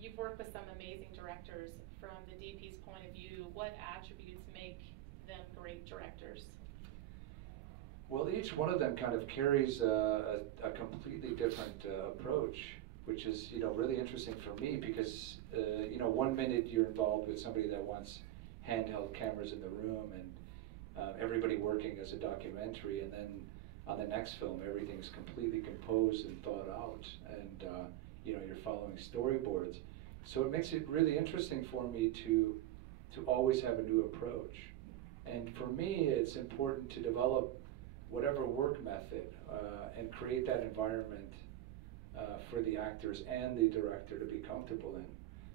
You've worked with some amazing directors. From the DP's point of view, what attributes make them great directors? Well, each one of them kind of carries a completely different approach, which is, really interesting for me because, one minute you're involved with somebody that wants handheld cameras in the room and everybody working as a documentary, and then on the next film everything's completely composed and thought out, and you're following storyboards. So it makes it really interesting for me to always have a new approach. And for me, it's important to develop whatever work method and create that environment for the actors and the director to be comfortable in.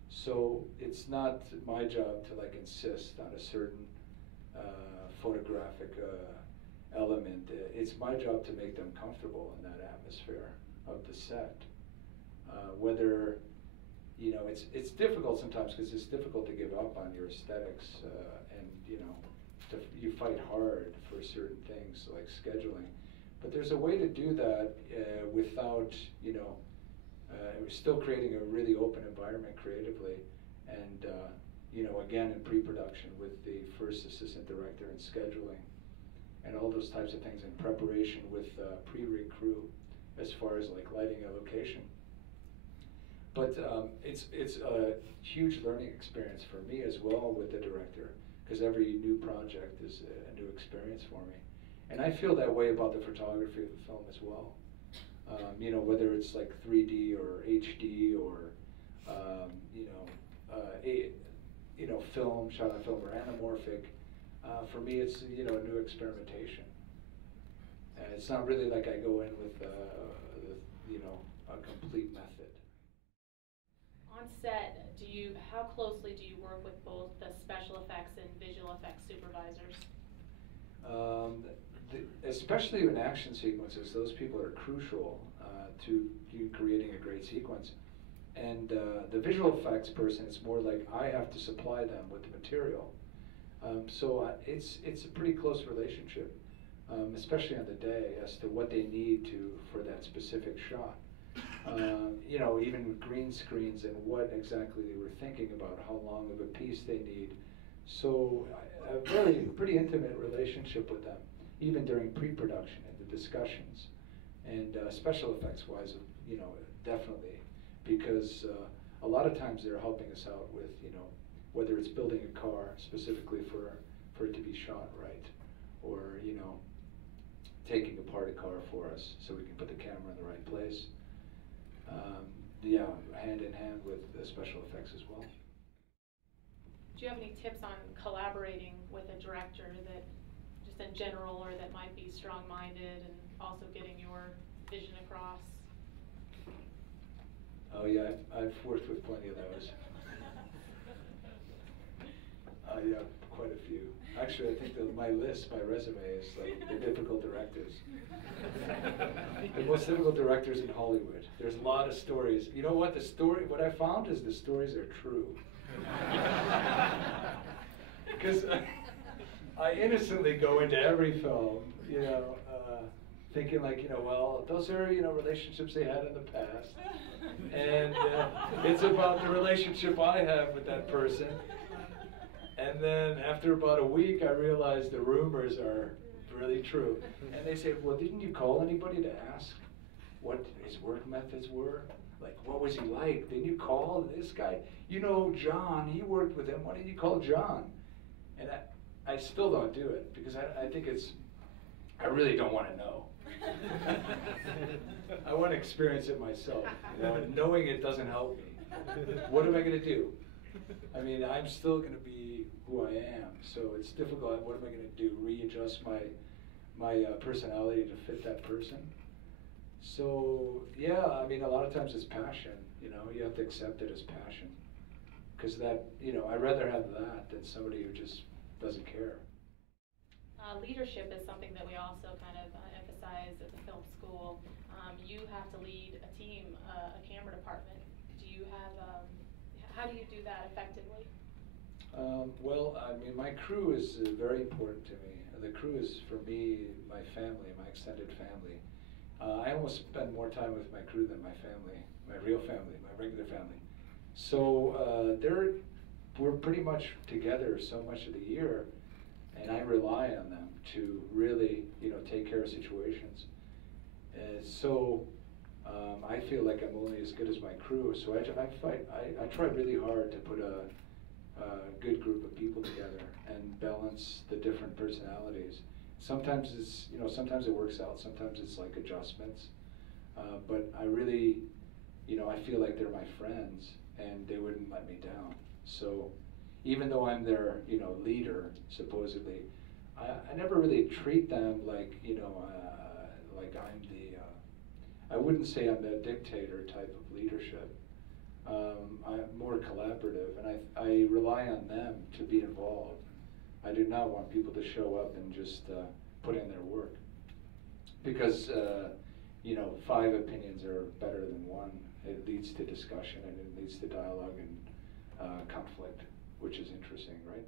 So it's not my job to insist on a certain photographic element. It's my job to make them comfortable in that atmosphere of the set. Whether it's difficult sometimes because it's difficult to give up on your aesthetics, and you fight hard for certain things like scheduling. But there's a way to do that without still creating a really open environment creatively, and again in pre-production with the first assistant director and scheduling and all those types of things in preparation with pre-rig crew as far as lighting a location. But it's a huge learning experience for me as well with the director, because every new project is a new experience for me. And I feel that way about the photography of the film as well. Whether it's 3D or HD or film, shot on film, or anamorphic. For me, it's a new experimentation. And it's not really like I go in with a complete method. On set, how closely do you work with both the special effects and visual effects supervisors? Especially in action sequences, those people are crucial to you creating a great sequence. And the visual effects person, it's more like I have to supply them with the material. So it's a pretty close relationship, especially on the day, as to what they need for that specific shot. Even with green screens and what exactly they were thinking about, how long of a piece they need. So a pretty intimate relationship with them, even during pre-production and the discussions. And special effects wise, definitely, because a lot of times they're helping us out with, whether it's building a car specifically for it to be shot right, or taking apart a car for us so we can put the camera in the right place. Hand in hand with the special effects as well. Do you have any tips on collaborating with a director that, just in general, or that might be strong-minded and also getting your vision across? Oh yeah, I've worked with plenty of those. Yeah, quite a few. Actually, I think my resume is the difficult directors. The most difficult directors in Hollywood. There's a lot of stories. You know what? What I found is the stories are true. Because I innocently go into every film, thinking well, those are, relationships they had in the past. And it's about the relationship I have with that person. And then after about a week, I realized the rumors are really true. And they say, well, didn't you call anybody to ask what his work methods were? What was he like? Didn't you call this guy? John, he worked with him. Why didn't you call John? And I still don't do it because I think I really don't want to know. I want to experience it myself. Knowing it doesn't help me. What am I going to do? I mean, I'm still going to be who I am, so it's difficult. What am I going to do? Readjust my personality to fit that person? So yeah, I mean, a lot of times it's passion. You have to accept it as passion, because I'd rather have that than somebody who just doesn't care. Leadership is something that we also kind of emphasize at the film school. You have to lead a team, a camera department. Do you have? How do you do that effectively? Well, I mean, my crew is very important to me. The crew is, for me, my family, my extended family. I almost spend more time with my crew than my family, my real family, my regular family. So we're pretty much together so much of the year, and I rely on them to really, take care of situations. And so I feel like I'm only as good as my crew, so I try really hard to put a good group of people together and balance the different personalities. Sometimes sometimes it works out, sometimes it's like adjustments, but I really, I feel like they're my friends and they wouldn't let me down. So even though I'm their, leader, supposedly, I never really treat them like, like I'm I wouldn't say I'm the dictator type of leadership. I'm more collaborative, and I rely on them to be involved. I do not want people to show up and just put in their work, because 5 opinions are better than one. It leads to discussion and it leads to dialogue and conflict, which is interesting, right?